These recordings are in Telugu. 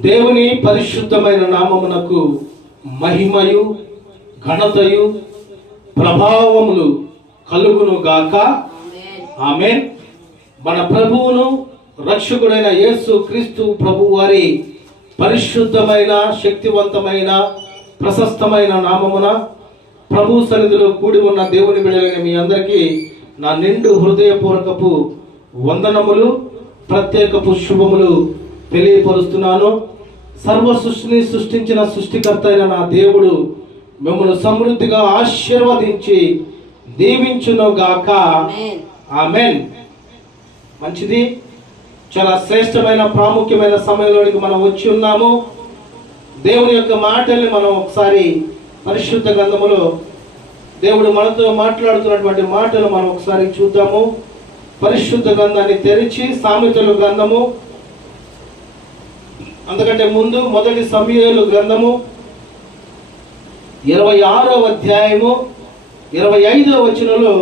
దేవుని పరిశుద్ధమైన నామమునకు మహిమయు ఘనతయు ప్రభావములు కలుగును గాక. ఆమె మన ప్రభువును రక్షకుడైన యేసు క్రీస్తు ప్రభు వారి పరిశుద్ధమైన శక్తివంతమైన ప్రశస్తమైన నామమున ప్రభు సన్నిధిలో కూడి ఉన్న దేవుని బిడలైన మీ అందరికీ నా నిండు హృదయపూర్వకపు వందనములు ప్రత్యేకపు శుభములు తెలియపరుస్తున్నాను. సర్వ సృష్టిని సృష్టించిన సృష్టికర్త అయిన నా దేవుడు మిమ్మల్ని సమృద్ధిగా ఆశీర్వదించి దీవించును గాక ఆమెన్ మంచిది. చాలా శ్రేష్టమైన ప్రాముఖ్యమైన సమయంలోనికి మనం వచ్చి ఉన్నాము. దేవుని యొక్క మాటల్ని మనం ఒకసారి పరిశుద్ధ గ్రంథములో దేవుడు మనతో మాట్లాడుతున్నటువంటి మాటలు మనం ఒకసారి చూద్దాము. పరిశుద్ధ గ్రంథాన్ని తెరిచి సామెతలు గ్రంథము అందుకంటే ముందు మొదటి సమయలు గ్రంథము ఇరవై ఆరో అధ్యాయము ఇరవై ఐదో వచనంలో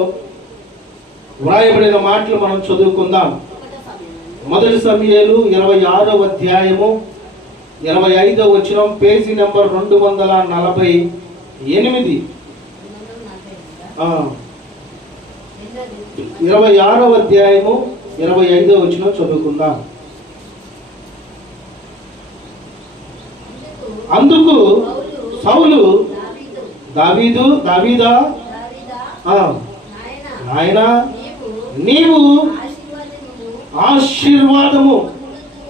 వ్రాయబడిన మాటలు మనం చదువుకుందాం. మొదటి సమయాలు ఇరవై ఆరో అధ్యాయము ఇరవై ఐదో వచనం పేజీ నెంబర్ రెండు వందల నలభై ఎనిమిది. ఇరవై ఆరో అధ్యాయము ఇరవై ఐదో వచనం చదువుకుందాం. అందుకు సౌలు దావీదు దావీదా ఆ, నీవు ఆశీర్వాదము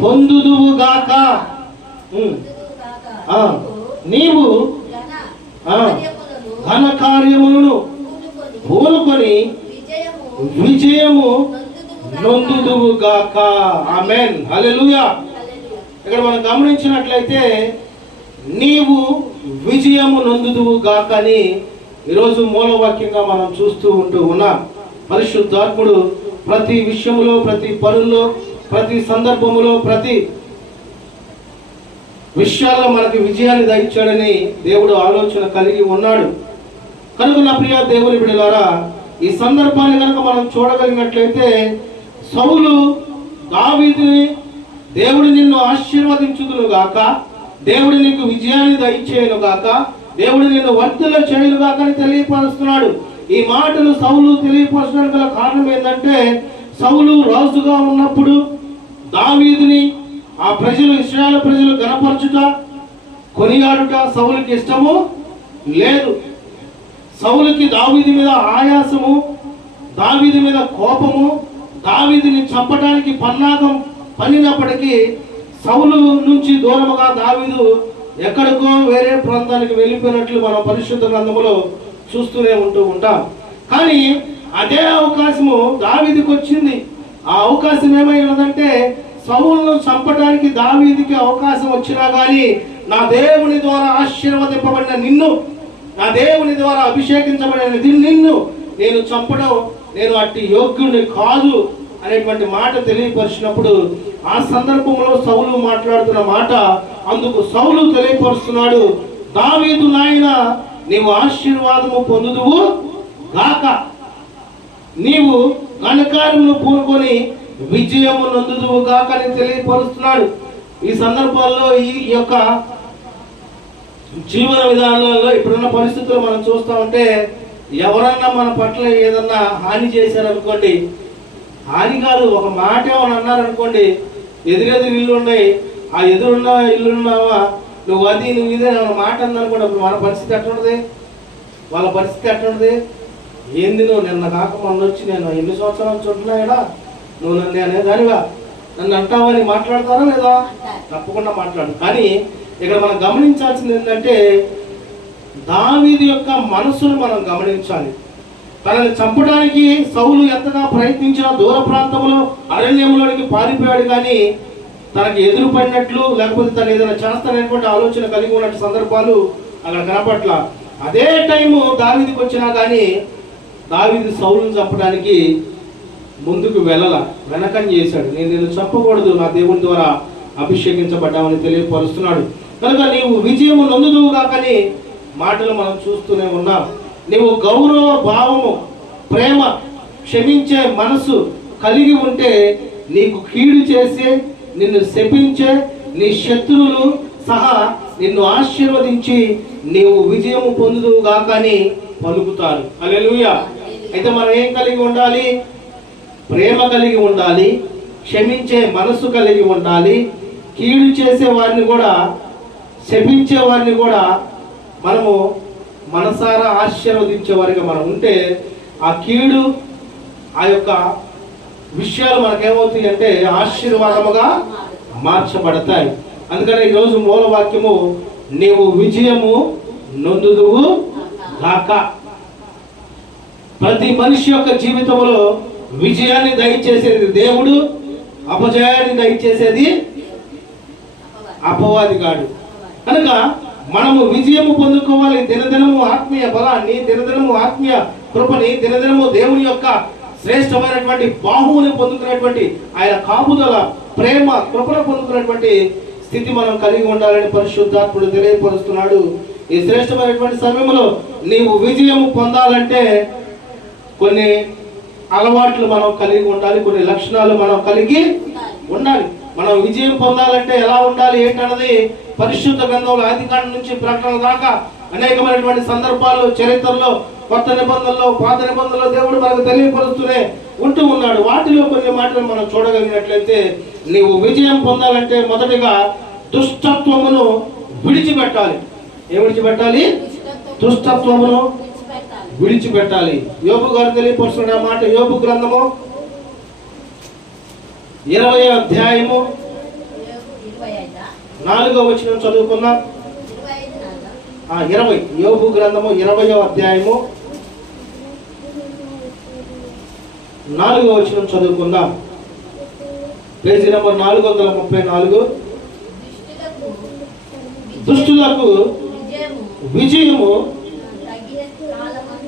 పొందుదువు గాక. ఆ, నీవు ఆ, ఘన కార్యములను పూనుకొని విజయము నొందుదువుగాక ఆమెన్. హల్లెలూయా. ఇక్కడ మనం గమనించినట్లయితే నీవు విజయము నందుదువు గాక అని ఈరోజు మూలవాక్యంగా మనం చూస్తూ ఉంటూ ఉన్నాం. పరిశుద్ధాత్ముడు ప్రతి విషయంలో ప్రతి పనుల్లో ప్రతి సందర్భములో ప్రతి విషయాల్లో మనకి విజయాన్ని దయచాడని దేవుడు ఆలోచన కలిగి ఉన్నాడు. కనుక నా ప్రియ దేవుని బిడలారా ఈ సందర్భాన్ని కనుక మనం చూడగలిగినట్లయితే సౌలు దావీదిని దేవుడు నిన్ను ఆశీర్వదించుదును గాక. దేవుడు నీకు విజయాన్ని దయచేయను గాక. దేవుడు నిన్ను వర్తిలో చేయను గాక అని తెలియపరుస్తున్నాడు. ఈ మాటలు సౌలు తెలియపరచడానికి గల కారణం ఏంటంటే సౌలు రాజుగా ఉన్నప్పుడు దావీదుని ఆ ప్రజలు ఇస్రాయేల్ ప్రజలు గణపరచుట కొనియాడుట సౌలుకి ఇష్టము లేదు. సౌలుకి దావీది మీద ఆయాసము దావీది మీద కోపము దావీదిని చంపడానికి పన్నాగం పన్నినప్పటికీ సౌలు నుంచి దూరముగా దావీదు ఎక్కడికో వేరే ప్రాంతానికి వెళ్ళిపోయినట్లు మనం పరిశుద్ధ గ్రంథములో చూస్తూనే ఉంటూ ఉంటాం. కానీ అదే అవకాశము దావీదికి వచ్చింది. ఆ అవకాశం ఏమై ఉన్నదంటే సౌలును చంపడానికి దావీదికి అవకాశం వచ్చినా కానీ నా దేవుని ద్వారా ఆశీర్వదింపబడిన నిన్ను నా దేవుని ద్వారా అభిషేకించబడిన నిన్ను నేను చంపడం నేను అట్టి యోగ్యుని కాదు. అనేటువంటి మాట తెలియపరిచినప్పుడు ఆ సందర్భంలో సౌలు మాట్లాడుతున్న మాట అందుకు సౌలు తెలియపరుస్తున్నాడు దావీదు నాయన నీవు ఆశీర్వాదము పొందుదువు గాక. నీవు ఘనకార్యమును పూనుకొని విజయము నందుదువు గాక అని తెలియపరుస్తున్నాడు. ఈ సందర్భాల్లో ఈ యొక్క జీవన విధానాలలో ఇప్పుడున్న పరిస్థితులు మనం చూస్తా ఉంటే ఎవరన్నా మన పట్ల ఏదన్నా హాని చేశారనుకోండి హాని కాదు ఒక మాట ఏమైనా అన్నారనుకోండి ఎదురెదురు ఇల్లు ఉన్నాయి ఆ ఎదురున్న ఇల్లున్నావా నువ్వు అది నువ్వు ఇదే మాట అందనుకోండి అప్పుడు మన పరిస్థితి ఎట్లుంటది వాళ్ళ పరిస్థితి ఎట్లుంటది ఏంది నువ్వు నిన్న కాక మొన్న వచ్చి నేను ఎన్ని సంవత్సరాలు చుంటున్నా ఇక్కడ నువ్వు నన్ను అనేదానివా నన్ను అంటావని మాట్లాడతారా లేదా? తప్పకుండా మాట్లాడు. కానీ ఇక్కడ మనం గమనించాల్సింది ఏంటంటే దావీది యొక్క మనసును మనం గమనించాలి. తనని చంపడానికి సౌలు ఎంతగా ప్రయత్నించినా దూర ప్రాంతంలో అరణ్యంలోనికి పారిపోయాడు కానీ తనకి ఎదురు పడినట్లు లేకపోతే తను ఏదైనా చేస్తానటువంటి ఆలోచన కలిగి ఉన్నట్టు సందర్భాలు అక్కడ కనపట్ల. అదే టైము దావిదికి వచ్చినా కానీ దావిది సౌలుని చంపడానికి ముందుకు వెళ్ళల వెనకం చేశాడు. నేను నేను చంపకూడదు నా దేవుని ద్వారా అభిషేకించబడ్డామని తెలియపరుస్తున్నాడు. కనుక నీవు విజయము నొందుదువుగా కానీ మాటలు మనం చూస్తూనే ఉన్నాం. నీవు గౌరవ భావము ప్రేమ క్షమించే మనసు కలిగి ఉంటే నీకు కీడు చేసే నిన్ను శపించే నీ శత్రువులు సహా నిన్ను ఆశీర్వదించి నీవు విజయము పొందుదువుగా కానీ పలుకుతారు. అలెలుయ అయితే మనం ఏం కలిగి ఉండాలి? ప్రేమ కలిగి ఉండాలి క్షమించే మనసు కలిగి ఉండాలి కీడు చేసే వారిని కూడా శపించే వారిని కూడా మనము మనసారా ఆశీర్వదించే వారిగా మనం ఉంటే ఆ కీడు ఆ యొక్క విషయాలు మనకేమవుతాయి అంటే ఆశీర్వాదముగా మార్చబడతాయి. అందుకని ఈరోజు మూల వాక్యము నీవు విజయము నొందుదువు గాక. ప్రతి మనిషి యొక్క జీవితంలో విజయాన్ని దయచేసేది దేవుడు అపజయాన్ని దయచేసేది అపవాది కాడు కనుక మనము విజయము పొందుకోవాలి. దినదినము ఆత్మీయ బలాన్ని దినదినము ఆత్మీయ కృపని దినదినము దేవుని యొక్క శ్రేష్టమైనటువంటి బాహువుని పొందుకునేటువంటి ఆయన కాపుదల ప్రేమ కృపను పొందుకునేటువంటి స్థితి మనం కలిగి ఉండాలని పరిశుద్ధాత్ముడు తెలియపరుస్తున్నాడు. ఈ శ్రేష్టమైనటువంటి సమయంలో నీవు విజయము పొందాలంటే కొన్ని అలవాట్లు మనం కలిగి ఉండాలి కొన్ని లక్షణాలు మనం కలిగి ఉండాలి. మనం విజయం పొందాలంటే ఎలా ఉండాలి ఏంటన్నది పరిశుద్ధ గ్రంథంలో ఆదికాండం నుంచి ప్రకటన దాకా అనేకమైనటువంటి సందర్భాలు చరిత్రలో కొత్త నిబంధనలో పాత నిబంధనలో దేవుడు మనకు తెలియపరుస్తూనే ఉంటూ ఉన్నాడు. వాటిలో కొన్ని మాటలు మనం చూడగలిగినట్లయితే నీవు విజయం పొందాలంటే మొదటిగా దుష్టత్వమును విడిచిపెట్టాలి. ఏ విడిచిపెట్టాలి? దుష్టత్వమును విడిచిపెట్టాలి. యోగు గారు తెలియపరుస్తున్న మాట యోగు గ్రంథము ఇరవై అధ్యాయము నాలుగో వచ్చిన చదువుకుందాం. ఇరవై. యోబు గ్రంథము ఇరవయో అధ్యాయము నాలుగో వచ్చిన చదువుకుందాం. పేజీ నెంబర్ నాలుగు వందల ముప్పై నాలుగు దుష్టులకు విజయము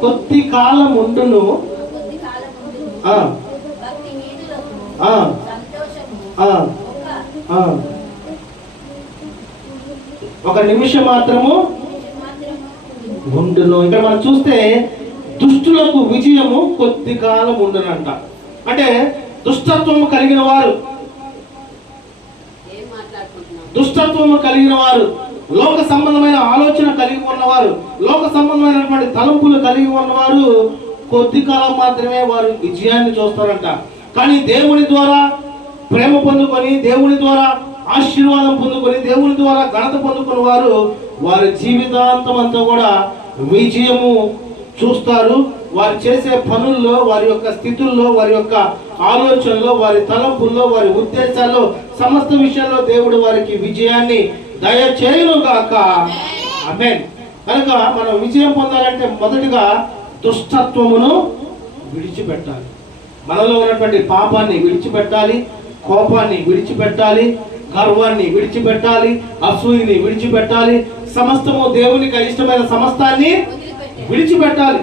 కొద్ది కాలం ఉండును. ఒక నిమిషం మాత్రము. ఉండును. ఇక్కడ మనం చూస్తే దుష్టులకు విజయము కొద్ది కాలం ఉండునంట. అంటే దుష్టత్వము కలిగిన వారు. దుష్టత్వము కలిగిన వారు. లోక సంబంధమైన ఆలోచన కలిగి ఉన్నవారు. లోక సంబంధమైనటువంటి తలంపులు కలిగి ఉన్నవారు కొద్ది కాలం మాత్రమే వారు విజయాన్ని చూస్తారంట. కానీ దేవుని ద్వారా ప్రేమ పొందుకొని దేవుని ద్వారా ఆశీర్వాదం పొందుకొని దేవుని ద్వారా ఘనత పొందుకున్న వారు వారి జీవితాంతం అంతా కూడా విజయము చూస్తారు. వారు చేసే పనుల్లో వారి యొక్క స్థితుల్లో వారి యొక్క ఆలోచనలో వారి తలంపుల్లో వారి ఉద్దేశాల్లో సమస్త విషయాల్లో దేవుడు వారికి విజయాన్ని దయచేయును గాక. ఆమేన్. కనుక మనం విజయం పొందాలంటే మొదటిగా దుష్టత్వమును విడిచిపెట్టాలి. మనలో ఉన్నటువంటి పాపాన్ని విడిచిపెట్టాలి. కోపాన్ని విడిచిపెట్టాలి గర్వాన్ని విడిచిపెట్టాలి అసూయని విడిచిపెట్టాలి సమస్తము దేవునికి ఇష్టమైన సమస్తాన్ని విడిచిపెట్టాలి.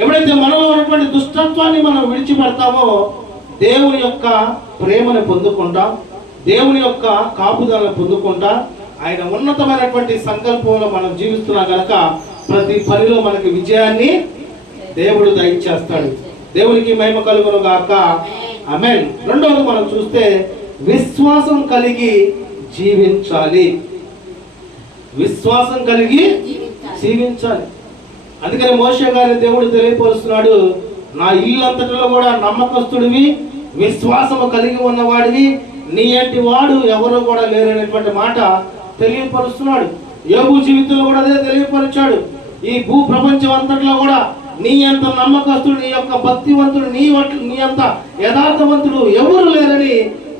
ఎప్పుడైతే మనలో ఉన్నటువంటి దుష్టత్వాన్ని మనం విడిచిపెడతామో దేవుని యొక్క ప్రేమను పొందుకుంటాం దేవుని యొక్క కాపుదలను పొందుకుంటా ఆయన ఉన్నతమైనటువంటి సంకల్పంలో మనం జీవిస్తున్నాం కనుక ప్రతి పనిలో మనకి విజయాన్ని దేవుడు దయచేస్తాడు. దేవునికి మహిమ కలుగును గాక ఆమేన్. రెండవది మనం చూస్తే విశ్వాసం కలిగి జీవించాలి. విశ్వాసం కలిగి జీవించాలి. అందుకని మోసే గారి దేవుడు తెలియపరుస్తున్నాడు నా ఇల్లు అంతటిలో కూడా నమ్మకస్తుడివి విశ్వాసము కలిగి ఉన్నవాడివి నీ అంటి వాడు ఎవరు కూడా లేరనేటువంటి మాట తెలియపరుస్తున్నాడు. యోగు జీవితంలో కూడా అదే తెలియపరిచాడు. ఈ భూ ప్రపంచం అంతట్లో కూడా నీ అంత నమ్మకస్తుడు నీ యొక్క భక్తివంతుడు నీ నీ అంత యథార్థవంతుడు ఎవరు లేరని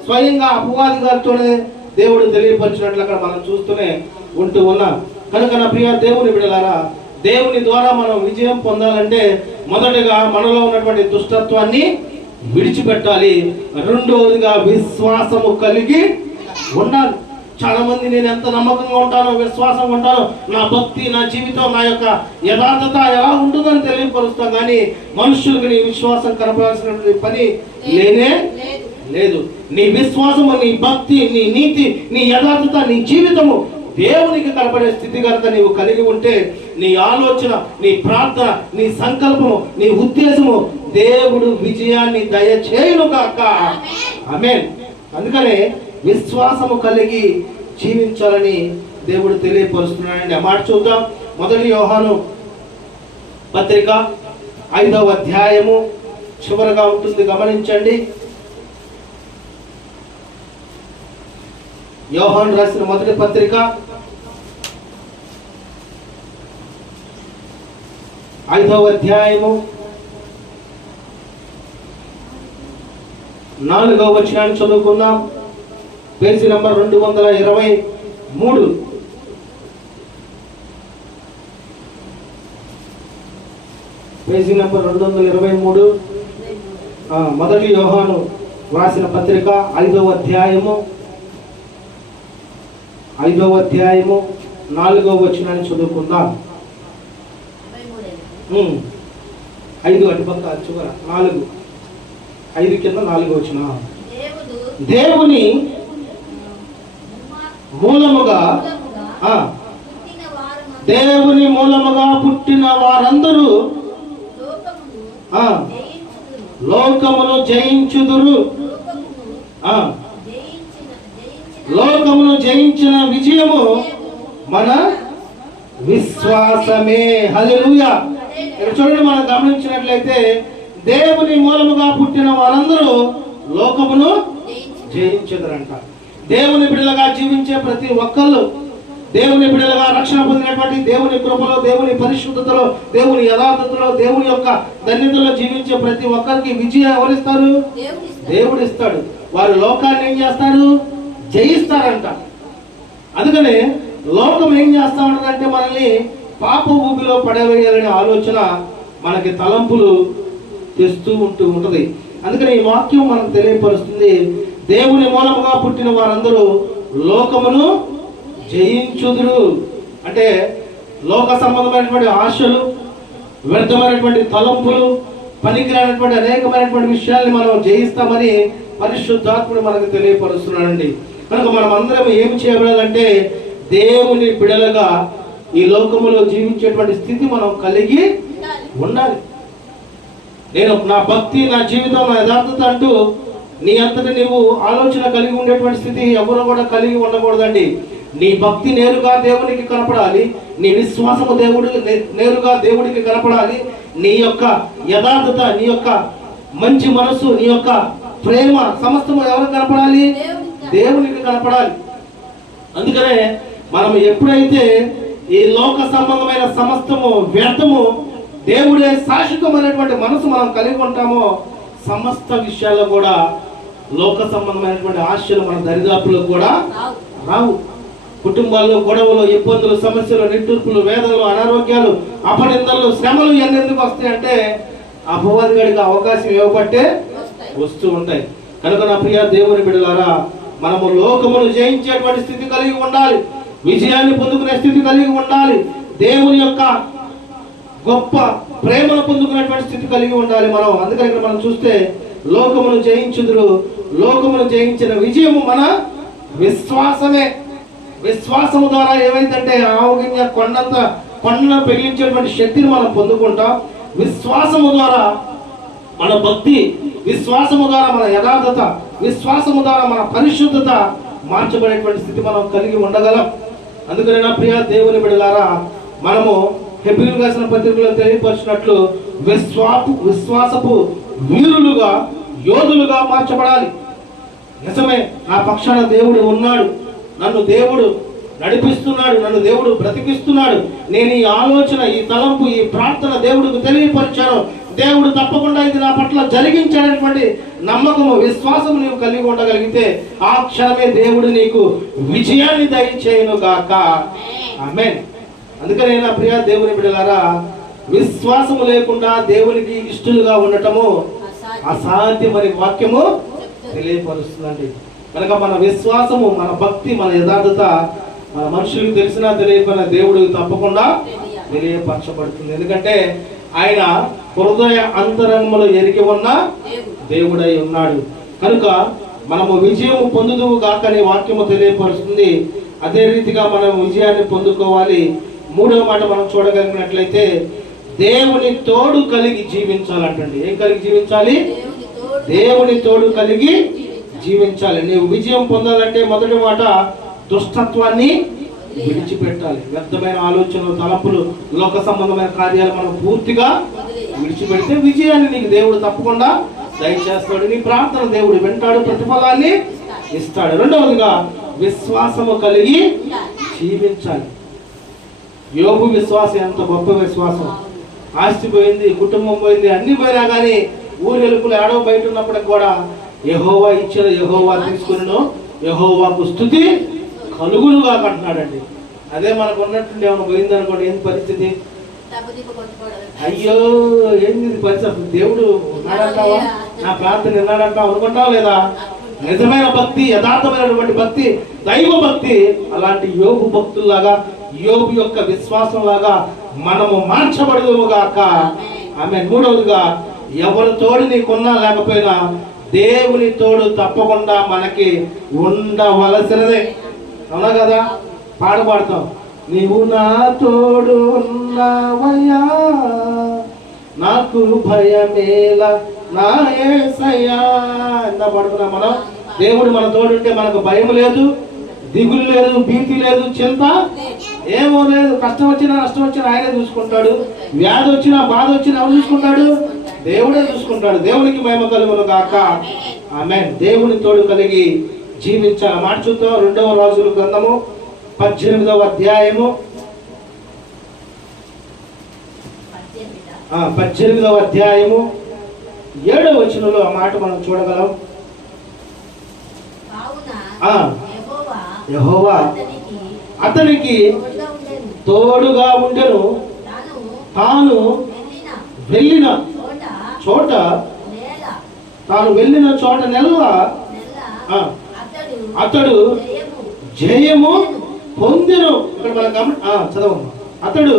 స్వయంగా అపవాది గారితోనే దేవుడు తెలియపరిచినట్లు అక్కడ మనం చూస్తూనే ఉంటూ ఉన్నాం. కనుక నా ప్రియ దేవుని విడలారా దేవుని ద్వారా మనం విజయం పొందాలంటే మొదటగా మనలో ఉన్నటువంటి దుష్టత్వాన్ని విడిచిపెట్టాలి. రెండవదిగా విశ్వాసము కలిగి ఉండాలి. చాలా మంది నేను ఎంత నమ్మకంగా ఉంటానో విశ్వాసంగా ఉంటానో నా భక్తి నా జీవితం నా యొక్క యథార్థత ఎలా ఉంటుందని తెలియపరుస్తాం కానీ మనుషులకు నీ విశ్వాసం కనపడాల్సినటువంటి పని లేనే లేదు. నీ విశ్వాసము నీ భక్తి నీ నీతి నీ యథార్థత నీ జీవితము దేవునికి కనపడే స్థితిగత నీవు కలిగి ఉంటే నీ ఆలోచన నీ ప్రార్థన నీ సంకల్పము నీ ఉద్దేశము దేవుడు విజయాన్ని దయచేయును గాక ఆమేన్. అందుకనే విశ్వాసము కలిగి జీవించాలని దేవుడు తెలియపరుస్తున్నాడండి ఆ మాట చూద్దాం. మొదటి యోహాను పత్రిక ఐదవ అధ్యాయము చివరగా ఉంటుంది. గమనించండి. యోహాన్ రాసిన మొదటి పత్రిక ఐదవ అధ్యాయము నాలుగవ వచనాన్ని చదువుకుందాం. పేజీ నంబర్ రెండు వందల ఇరవై మూడు. పేజీ నంబర్ రెండు వందల ఇరవై మూడు. మొదటి యోహాను రాసిన పత్రిక ఐదవ అధ్యాయము. ఐదవ అధ్యాయము నాలుగవ వచనాన్ని చదువుకుందాం. ఐదు అటుపక్క చివర నాలుగు. ఐదు కింద నాలుగు వచ్చిన దేవుని మూలముగా దేవుని మూలముగా పుట్టిన వారందరూ లోకమును జయించుదురు. లోకమును జయించిన జయించిన లోకమును జయించిన విజయము మన విశ్వాసమే. ఇక్కడ చూడండి మనం గమనించినట్లయితే దేవుని మూలముగా పుట్టిన వారందరూ లోకమును జయించదురంట. దేవుని బిడ్డలుగా జీవించే ప్రతి ఒక్కళ్ళు దేవుని బిడ్డలుగా రక్షణ పొందినటువంటి దేవుని కృపలో దేవుని పరిశుద్ధతలో దేవుని యథార్థతలో దేవుని యొక్క ధన్యతలో జీవించే ప్రతి ఒక్కరికి విజయం ఎవరిస్తారు. దేవుడు ఇస్తాడు వారు లోకాన్ని ఏం చేస్తారు? జయిస్తారంట. అందుకనే లోకం ఏం చేస్తా ఉన్నదంటే మనల్ని పాప ఊబిలో పడవేయాలనే ఆలోచన మనకి తలంపులు తెస్తూ ఉంటూ ఉంటది. అందుకని ఈ వాక్యం మనకు తెలియపరుస్తుంది దేవుని మూలముగా పుట్టిన వారందరూ లోకమును జయించుదురు అంటే లోక సంబంధమైనటువంటి ఆశలు వ్యర్థమైనటువంటి తలంపులు పనికిరానటువంటి అనేకమైనటువంటి విషయాల్ని మనం జయిస్తామని పరిశుద్ధాత్ముడు మనకు తెలియపరుస్తున్నాడండి కనుక మనం అందరం ఏమి చేయబడాలంటే దేవుని బిడలుగా ఈ లోకములో జీవించేటువంటి స్థితి మనం కలిగి ఉండాలి. ఉండాలి నేను నా భక్తి నా జీవితం నా యథార్థత అంటూ నీ అంతటి నీవు ఆలోచన కలిగి ఉండేటువంటి స్థితి ఎవరు కూడా కలిగి ఉండకూడదండి. నీ భక్తి నేరుగా దేవునికి కనపడాలి. నీ విశ్వాసము దేవుడికి నే- నేరుగా దేవుడికి కనపడాలి. నీ యొక్క యథార్థత నీ యొక్క మంచి మనసు నీ యొక్క ప్రేమ సమస్తము ఎవరికి కనపడాలి? దేవునికి దేవునికి కనపడాలి. అందుకనే మనం ఎప్పుడైతే ఈ లోక సంబంధమైన సమస్తము వ్యర్థము దేవుడే శాశ్వతమైనటువంటి మనసు మనం కలిగి ఉంటామో సమస్త విషయాల్లో కూడా లోక సంబంధమైనటువంటి ఆశలు మన దరిదాపులకు కూడా రావు. కుటుంబాల్లో గొడవలు ఇబ్బందులు సమస్యలు నిట్టూర్పులు వేదనలు అనారోగ్యాలు అపనిందలు శ్రమలు ఎన్నెందుకు వస్తాయంటే వస్తాయి అపవాది గడికి అవకాశం ఇవ్వబట్టే వస్తూ ఉంటాయి. కనుక నా ప్రియ దేవుని బిడ్డలారా మనము లోకమును జయించేటువంటి స్థితి కలిగి ఉండాలి. విజయాన్ని పొందుకునే స్థితి కలిగి ఉండాలి. దేవుని యొక్క గొప్ప ప్రేమను పొందుకునేటువంటి స్థితి కలిగి ఉండాలి మనం. అందుకని ఇక్కడ మనం చూస్తే లోకమును జయించుదురు. లోకమును జయించిన విజయము మన విశ్వాసమే. విశ్వాసము ద్వారా ఏమైందంటే ఆవగింజ కొండంత కొండను పెగిలించేటువంటి శక్తిని మనం పొందుకుంటాం. విశ్వాసము ద్వారా మన భక్తి విశ్వాసము ద్వారా మన యథార్థత విశ్వాసము ద్వారా మన పరిశుద్ధత మార్చబడేటువంటి స్థితి మనం కలిగి ఉండగలం. అందుకనే నా ప్రియ దేవుని బిడలారా మనము హెబ్రిల్ రాసిన పత్రికలో తెలియపరిచినట్లు విశ్వాపు విశ్వాసపు వీరులుగా యోధులుగా మార్చబడాలి. నిజమే నా పక్షాన దేవుడు ఉన్నాడు. నన్ను దేవుడు నడిపిస్తున్నాడు నన్ను దేవుడు బ్రతికిస్తున్నాడు. నేను ఈ ఆలోచన ఈ తలంపు ఈ ప్రార్థన దేవుడికి తెలియపరిచాను. దేవుడు తప్పకుండా ఇది నా పట్ల జరిగించాడనేటువంటి నమ్మకము విశ్వాసము నీవు కలిగి ఉండగలిగితే ఆ క్షణమే దేవుడు నీకు విజయాన్ని దయచేయను గాక ఆమేన్ అందుకనే నా ప్రియ దేవుని బిడ్డలారా విశ్వాసము లేకుండా దేవునికి ఇష్టలుగా ఉండటము అసాధ్యం. అసాధ్యమని వాక్యము. తెలియపరుస్తుందండి కనుక మన విశ్వాసము మన భక్తి మన యథార్థత మన మనుషులకు తెలిసినా తెలియకపోయినా దేవుడు తప్పకుండా. తెలియపరచబడుతుంది ఎందుకంటే ఆయన హృదయ అంతరంగంలో ఎరిగి ఉన్న దేవుడు. దేవుడై ఉన్నాడు కనుక మనము విజయం పొందుదువు కాకని వాక్యము తెలియపరుస్తుంది అదే రీతిగా మనం విజయాన్ని పొందుకోవాలి మూడవ మాట మనం చూడగలిగినట్లయితే దేవుని తోడు కలిగి జీవించాలంటండి. ఏం కలిగి జీవించాలి? దేవుని తోడు కలిగి జీవించాలి. నీవు విజయం పొందాలంటే మొదటి మాట దుష్టత్వాన్ని విడిచిపెట్టాలి. వ్యర్థమైన ఆలోచనలు తలపులు లోక సంబంధమైన కార్యాలు మనం పూర్తిగా విడిచిపెడితే విజయాన్ని నీకు దేవుడు తప్పకుండా దయచేస్తాడు. నీ ప్రార్థన దేవుడు వింటాడు ప్రతిఫలాన్ని ఇస్తాడు. రెండవదిగా విశ్వాసము కలిగి జీవించాలి. యోగు విశ్వాసం ఎంత గొప్ప విశ్వాసం. ఆస్తి పోయింది కుటుంబం పోయింది అన్ని పోయినా కానీ ఊరు ఎలుపులు ఏడవ బయట ఉన్నప్పటికి కూడా యహోవా ఇచ్చిన యహోవా తీసుకుని యహోవాకు స్థుతి కలుగులుగా కంటున్నాడండి అదే మనకు ఉన్నట్టుండి ఏమైనా పోయింది అనుకోండి ఏంది పరిస్థితి? అయ్యో ఏంది పరిస్థితి? దేవుడు ఉన్నాడంటావా? నా ప్రార్థన విన్నాడంటావు? అనుకుంటావా లేదా? నిజమైన భక్తి యథార్థమైనటువంటి భక్తి దైవ భక్తి అలాంటి యోగు భక్తుల్లాగా యోగు యొక్క విశ్వాసం లాగా మనము మార్చబడదుముగాక. ఆమె మూడవదిగా ఎవరి తోడు నీకున్నా లేకపోయినా దేవుని తోడు తప్పకుండా మనకి ఉండవలసినదే. అవునా కదా? పాట పాడతాం. నీవు నా తోడు ఉన్నావయ్యా నాకు భయమేల నా ఏసయ్యా. ఎంత పడుతున్నాం మనం? దేవుడు మన తోడుంటే మనకు భయం లేదు. దిగులు లేదు భీతి లేదు చింత? ఏమో లేదు కష్టం వచ్చినా నష్టం వచ్చినా ఆయనే చూసుకుంటాడు. వ్యాధి వచ్చినా బాధ వచ్చినా ఎవరు చూసుకుంటాడు? దేవుడే చూసుకుంటాడు. దేవునికి మహిమ కలుగును గాక. ఆమె దేవుని తోడు కలిగి జీవించాలి. మాట చూద్దాం. రెండవ రాజుల గ్రంథము పద్దెనిమిదవ అధ్యాయము. పద్దెనిమిదవ అధ్యాయము. ఏడవ వచనంలో ఆ మాట మనం చూడగలం. యెహోవా అతనికి తోడుగా ఉండెను. తాను వెళ్ళిన చోట తాను వెళ్ళిన చోట నెల. అతడు జయము పొందెను ఇక్కడ మనం గమని చదవమ్మా అతడు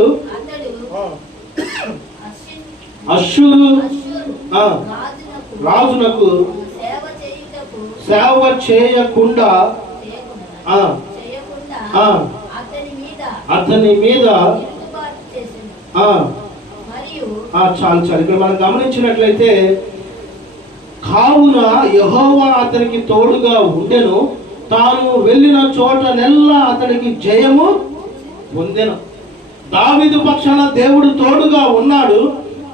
ఆ, రాజునకు సేవ చేయకుండా చేయకుండా ఆ, చేయకుండా ఆ. అతని మీద చాలు చాలు. ఇక్కడ మనం గమనించినట్లయితే కావున యెహోవా అతనికి తోడుగా ఉండెను. తాను వెళ్ళిన చోట నెల్ల అతనికి జయము పొందెను. దావీదు పక్షాన దేవుడు తోడుగా ఉన్నాడు.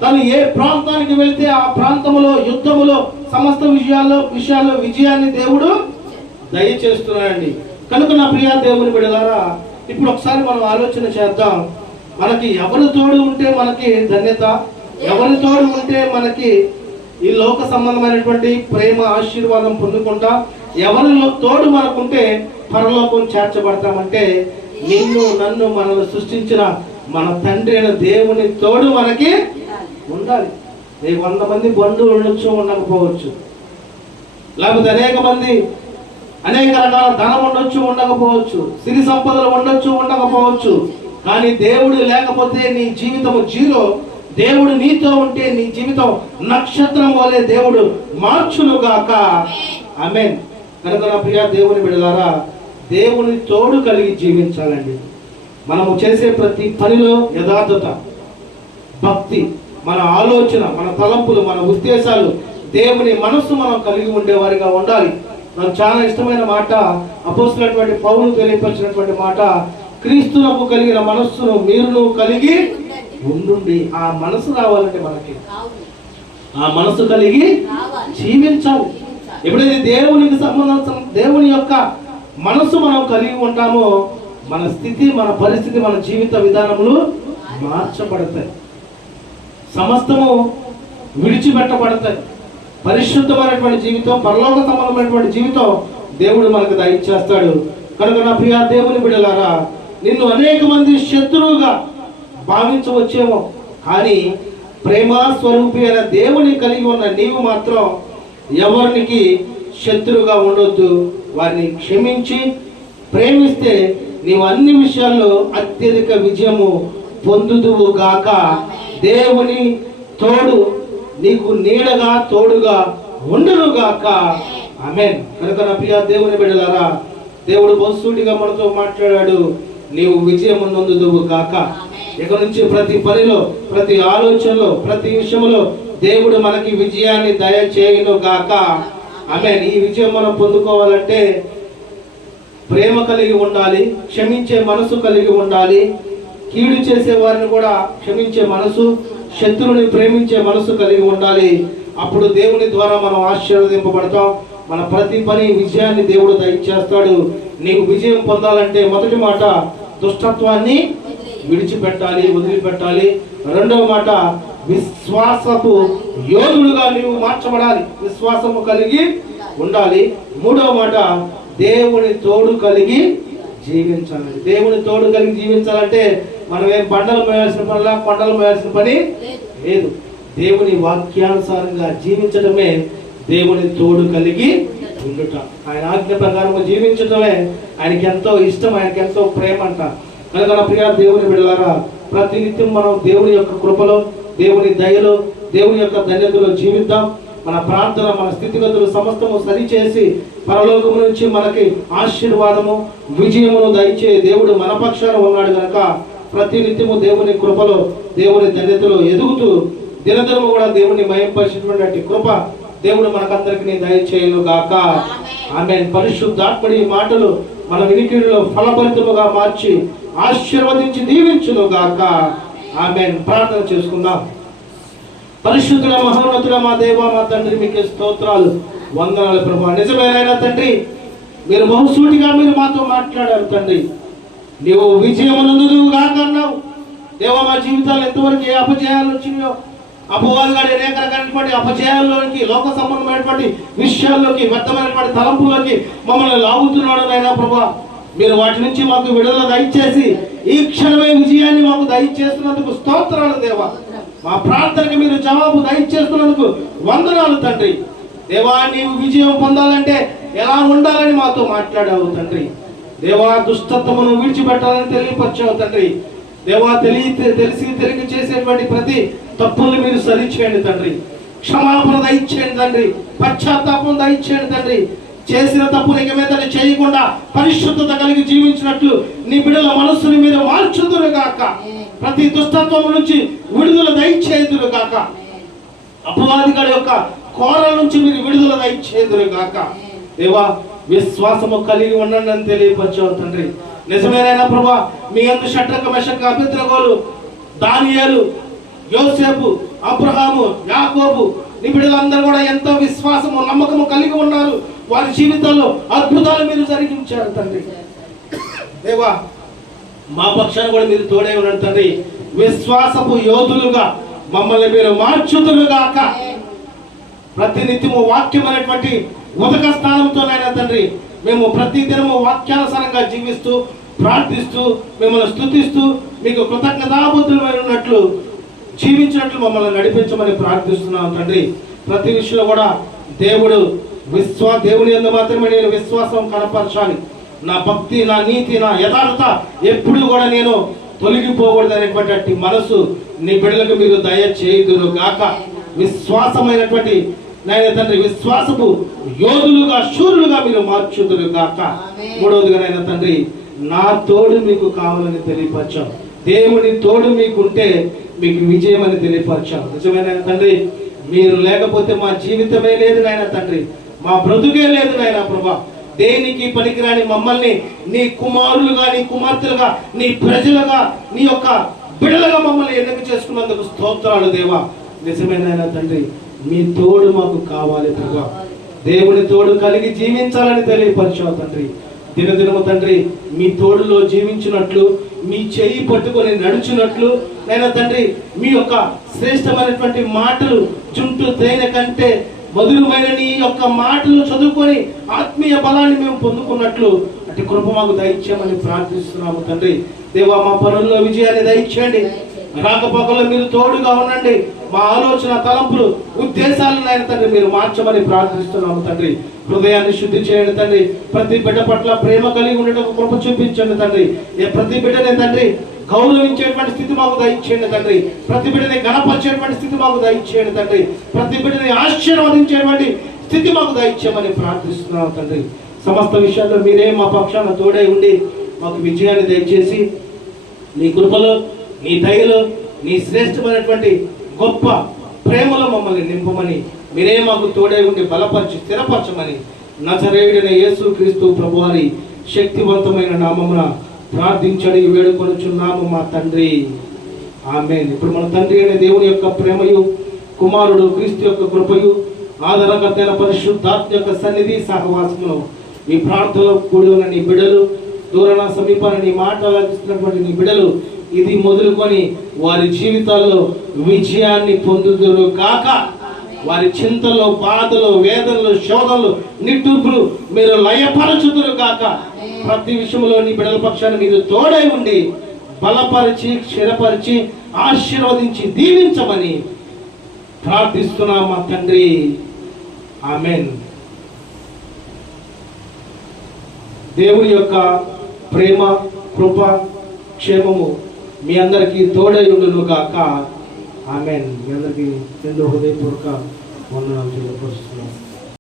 తను ఏ ప్రాంతానికి వెళ్తే ఆ ప్రాంతములో యుద్ధములో సమస్త విషయాల్లో విషయాల్లో విజయాన్ని దేవుడు దయచేస్తున్నాడండి. కనుక నా ప్రియా దేవుని బిడలారా ఇప్పుడు ఒకసారి మనం ఆలోచన చేద్దాం. మనకి ఎవరి తోడు ఉంటే మనకి ధన్యత ఎవరి తోడు ఉంటే మనకి ఈ లోక సంబంధమైనటువంటి ప్రేమ ఆశీర్వాదం పొందుకుంటా ఎవరిలో తోడు మనకుంటే పరలోకం చేర్చబడతామంటే నిన్ను నన్ను మనల్ని సృష్టించిన మన తండ్రి అయిన దేవుని తోడు మనకి ఉండాలి. వంద మంది బంధువులు ఉండొచ్చు ఉండకపోవచ్చు. లేకపోతే అనేక మంది అనేక రకాల ధనం ఉండొచ్చు ఉండకపోవచ్చు. సిరి సంపదలు ఉండొచ్చు ఉండకపోవచ్చు. కానీ దేవుడు లేకపోతే నీ జీవితము జీరో. దేవుడు నీతో ఉంటే నీ జీవితం నక్షత్రం వలె దేవుడు మార్చునుగాక. గాక కనుక నా ప్రియ దేవుని బిడలారా దేవుని తోడు కలిగి జీవించాలండి. మనము చేసే ప్రతి పనిలో యథార్థత భక్తి మన ఆలోచన మన తలంపులు మన ఉద్దేశాలు దేవుని మనస్సు మనం కలిగి ఉండేవారిగా ఉండాలి. నాకు చాలా ఇష్టమైన మాట అపోస్తున్నటువంటి పౌరులు తెలియపరిచినటువంటి మాట క్రీస్తునకు కలిగిన మనస్సును మీరును కలిగి ఉండుండి. ఆ మనసు రావాలంటే మనకి. ఆ మనసు కలిగి జీవించాలి. ఎప్పుడైతే దేవునికి సంబంధించిన దేవుని యొక్క మనసు మనం కలిగి ఉంటామో మన స్థితి మన పరిస్థితి మన జీవిత విధానములు మార్చబడతాయి. సమస్తము విడిచిపెట్టబడతాయి. పరిశుద్ధమైనటువంటి జీవితం పరలోక సంబంధమైనటువంటి జీవితం దేవుడు మనకు దయచేస్తాడు. కనుక నా ప్రియా దేవుని బిడలారా నిన్ను అనేక మంది శత్రువుగా భావించవచ్చేమో కానీ ప్రేమ స్వరూపి అయిన దేవుని కలిగి ఉన్న నీవు మాత్రం ఎవరికి శత్రువుగా ఉండొద్దు. వారిని క్షమించి ప్రేమిస్తే నీవు అన్ని విషయాల్లో అత్యధిక విజయము పొందుదువు గాక. దేవుని తోడు నీకు నీడగా తోడుగా ఉండును గాక ఆమెన్. కనుక నా ప్రియ దేవుని బిడ్డలారా దేవుడు బస్సుడిగా మనతో మాట్లాడాడు. నీవు విజయం నొందుదువు గాక. ఇక నుంచి ప్రతి పనిలో ప్రతి ఆలోచనలో ప్రతి విషయంలో దేవుడు మనకి విజయాన్ని దయచేయును గాక. ఆమె ఈ విజయం మనం పొందుకోవాలంటే ప్రేమ కలిగి ఉండాలి క్షమించే మనసు కలిగి ఉండాలి. కీడు చేసే వారిని కూడా క్షమించే మనసు శత్రువుని ప్రేమించే మనసు కలిగి ఉండాలి. అప్పుడు దేవుని ద్వారా మనం ఆశీర్వదింపబడతాం. మన ప్రతి పని విజయాన్ని దేవుడు దయచేస్తాడు నీకు విజయం పొందాలంటే మొదటి మాట దుష్టత్వాన్ని విడిచిపెట్టాలి వదిలిపెట్టాలి. రెండవ మాట విశ్వాసపు యోధుడుగా నీవు మార్చబడాలి. విశ్వాసము కలిగి ఉండాలి. మూడవ మాట దేవుని తోడు కలిగి జీవించాలి. దేవుని తోడు కలిగి జీవించాలంటే మనం ఏం బండలు మోయాల్సిన పనిలా కొండలు మోయాల్సిన పని లేదు. దేవుని వాక్యానుసారంగా జీవించడమే దేవుని తోడు కలిగి ఉండుట. ఆయన ఆజ్ఞ ప్రకారం జీవించడమే ఆయనకి ఎంతో ఇష్టం ఆయనకి ఎంతో ప్రేమ అంట. కనుక నా ప్రియ దేవుని బిడ్డలారా ప్రతినిత్యం మనం దేవుని యొక్క కృపలో దేవుని దయలో దేవుని యొక్క ధన్యతలో జీవిద్దాం. మన ప్రార్థన మన స్థితిగతులు సమస్తము సరిచేసి పరలోకము నుంచి మనకి ఆశీర్వాదము విజయమును దయచే దేవుడు మన పక్షాన ఉన్నాడు కనుక ప్రతినిత్యము దేవుని కృపలో దేవుని ధన్యతలో ఎదుగుతూ దినదినము కూడా దేవుని మయంపరిచినటువంటి కృప దేవుడు మనకందరికి దయచేయను గాక. ఆమె పరిశుద్ధాత్మడి మాటలు మన వినికిడిలో ఫలభరితముగా మార్చి ఆశీర్వదించి దీవించును గాక. ఆమె ప్రార్థన చేసుకుందాం. పరిశుద్ధుల మహోన్నతుల మా దేవ మా తండ్రి మీకు స్తోత్రాలు వందనాలు ప్రభా నిజమేనైనా తండ్రి మీరు బహుసూటిగా మీరు మాతో మాట్లాడారు తండ్రి. నీవు విజయమునందుకు కాకన్నావు దేవా మా జీవితాలు ఎంతవరకు ఏ అపజయాలు వచ్చినాయో. అపవాదుగాడు అనేక రకాలైనటువంటి అపజయాల్లోకి లోక సంబంధమైనటువంటి విషయాల్లోకి వ్యర్థమైనటువంటి తలంపులోకి మమ్మల్ని లాగుతున్నాడు నాయనా ప్రభా. మీరు వాటి నుంచి మాకు విడుదల దయచేసి ఈ క్షణమే విజయాన్ని మాకు దయచేస్తున్నందుకు స్తోత్రాలు దేవా. మా ప్రార్థనకి మీరు జవాబు దయచేస్తున్నందుకు వందనాలు తండ్రి. దేవా నీవు విజయం పొందాలంటే ఎలా ఉండాలని మాతో మాట్లాడావు తండ్రి? దేవా దుష్టత్వమును విడిచిపెట్టాలని తెలియపరిచావు తండ్రి. దేవా తెలియ తెలిసి తెలియ చేసేటువంటి ప్రతి తప్పుల్ని మీరు సరిచేయండి తండ్రి. క్షమాపణ దయచేయండి తండ్రి. పశ్చాత్తాపం దయచేయండి తండ్రి. చేసిన తప్పులు ఇక మీద చేయకుండా పరిశుద్ధత కలిగి జీవించినట్లు నీ బిడ్డల మనస్సుని మీరు మార్చుదురు గాక. ప్రతి దుష్టత్వం నుంచి విడుదల దయచేయుదురు గాక. అపవాదిగాడి యొక్క కోరల నుంచి మీరు విడుదల దయచేయుదురు గాక. దేవా విశ్వాసము కలిగి ఉండండి అని తెలియపరచావు తండ్రి. నిజమేనైనా ప్రభా మీ అందు షట్రక మెషక అభిద్రగోలు దానియాలు యోసేపు అబ్రహాము యాకోబు నీ కూడా ఎంతో విశ్వాసము నమ్మకము కలిగి ఉన్నారు. వారి జీవితంలో అద్భుతాలు మీరు జరిగించారు తండ్రి. దేవా మా పక్షాన్ని కూడా మీరు తోడే ఉన్నాడు తండ్రి. విశ్వాసపు యోధులుగా మమ్మల్ని మీరు మార్చుతులుగాక ప్రతినిత్యము వాక్యం అనేటువంటి ఉదక స్థానంతోనైనా తండ్రి మేము ప్రతి దినము వాక్యానుసారంగా జీవిస్తూ ప్రార్థిస్తూ మిమ్మల్ని స్తుతిస్తూ మీకు కృతజ్ఞతాబుద్ధులమైనట్లు జీవించినట్లు మమ్మల్ని నడిపించమని ప్రార్థిస్తున్నాం తండ్రి. ప్రతి విషయంలో కూడా దేవుడు విశ్వా దేవుని ఎందు మాత్రమే నేను విశ్వాసం కనపరచాలి. నా భక్తి నా నీతి నా యథార్థత ఎప్పుడు కూడా నేను తొలగిపోకూడదు అనేటువంటి మనసు నీ బిడ్డలకు మీరు దయ చేయుదురు గాక విశ్వాసమైనటువంటి నాయన తండ్రి విశ్వాసపు యోధులుగా శూరులుగా మీరు మార్చుదురు గాక. మూడవదిగా నాయన తండ్రి నా తోడు మీకు కావాలని తెలియపరచాం. దేవుని తోడు మీకుంటే మీకు విజయం అని తెలియపరచాం నిజమైన తండ్రి మీరు లేకపోతే మా జీవితమే లేదు నాయన తండ్రి. మా బ్రతుకే లేదు నాయన ప్రభా. దేనికి పనికిరాని మమ్మల్ని నీ కుమారులుగా నీ కుమార్తెలుగా నీ ప్రజలుగా నీ యొక్క బిడలుగా మమ్మల్ని ఎన్నిక చేసుకున్నందుకు స్తోత్రాలు దేవా. నిజమైన తండ్రి మీ తోడు మాకు కావాలి ప్రభా. దేవుని తోడు కలిగి జీవించాలని తెలియపరచావు తండ్రి. దినదినము తండ్రి మీ తోడులో జీవించినట్లు మీ చెయ్యి పట్టుకొని నడుచున్నట్లు నైనా తండ్రి మీ యొక్క శ్రేష్టమైనటువంటి మాటలు చుంటూ తేనె కంటే మధురమైన నీ యొక్క మాటలు చదువుకొని ఆత్మీయ బలాన్ని మేము పొందుకున్నట్లు అటు కృప మాకు దయచేయమని ప్రార్థిస్తున్నాము తండ్రి. దేవా మా పనుల్లో విజయాన్ని దయచేయండి. రాకపోకల్లో మీరు తోడుగా ఉండండి. మా ఆలోచన తలంపులు ఉద్దేశాలను నాయన తండ్రి మీరు మార్చమని ప్రార్థిస్తున్నాము తండ్రి. హృదయాన్ని శుద్ధి చేయండి తండ్రి. ప్రతి బిడ్డ పట్ల ప్రేమ కలిగి ఉండటం కృప చూపించండి తండ్రి. ఏ ప్రతి బిడ్డనే తండ్రి గౌరవించేటువంటి స్థితి మాకు దయచేయండి తండ్రి. ప్రతి బిడ్డని గణపరిచేటువంటి స్థితి మాకు దయచేయండి తండ్రి. ప్రతి బిడ్డని ఆశీర్వదించేటువంటి స్థితి మాకు దయచేయమని ప్రార్థిస్తున్నాము తండ్రి. సమస్త విషయాల్లో మీరే మా పక్షాన తోడై ఉండి మాకు విజయాన్ని దయచేసి నీ కృపలో నీ దయలో నీ శ్రేష్టమైనటువంటి గొప్ప ప్రేమలో మమ్మల్ని నింపమని మీరే మాకు తోడై ఉండి బలపరిచి స్థిరపరచమని నజరేయుడైన యేసు క్రీస్తు ప్రభువారి శక్తివంతమైన నామమున ప్రార్థించడి వేడుకొనుచున్నాము మా తండ్రి. ఆమె ఇప్పుడు మన తండ్రి అనే దేవుని యొక్క ప్రేమయు కుమారుడు క్రీస్తు యొక్క కృపయు ఆదరణకర్తైన పరిశుద్ధాత్మ యొక్క సన్నిధి సహవాసమును ఈ ప్రార్థనలో కూడి ఉన్న నీ బిడలు దూరణ సమీపాన్ని నీ మాట్లాడుతున్నటువంటి నీ బిడలు ఇది మొదలుకొని వారి జీవితాల్లో విజయాన్ని పొందుదురు కాక వారి చింతలో బాధలు వేదనలు శోధనలు నిట్టూర్పులు మీరు లయపరచుదురు కాక. ప్రతి విషయంలో నీ బిడల పక్షాన్ని మీరు తోడై ఉండి బలపరిచి క్షీరపరిచి ఆశీర్వదించి దీవించమని ప్రార్థిస్తున్నా మా తండ్రి. ఆమెన్. దేవుని యొక్క ప్రేమ కృప క్షేమము మీ అందరికీ తోడై ఉండును కాక ఆమె మీ అందరికీ ఎంతో హృదయపూర్వక వందనాలు తెలియపరుస్తున్నాను